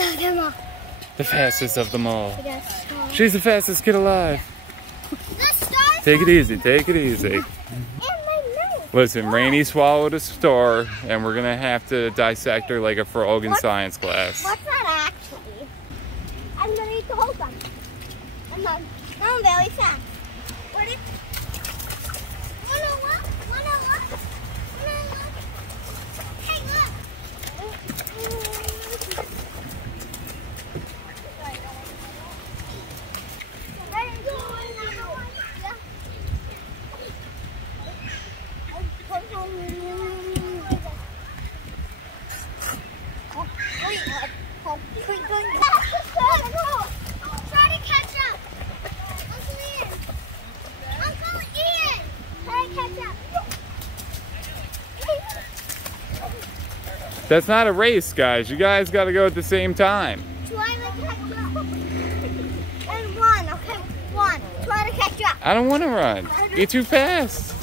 of them all. The fastest of them all. Yes. She's the fastest kid alive. Take it easy, take it easy. Listen, Rainey swallowed a star, and we're gonna have to dissect her like a frog in science class. What's that actually? I'm gonna eat the whole thing. I'm not. I'm very fast. What is? Wanna look? Wanna look? Wanna look? Hey, look! Try to catch up. Uncle Ian. Uncle Ian. Try to catch up. That's not a race, guys. You guys got to go at the same time. Try to catch up. And run, okay? Run. Try to catch up. I don't want to run. You're too fast.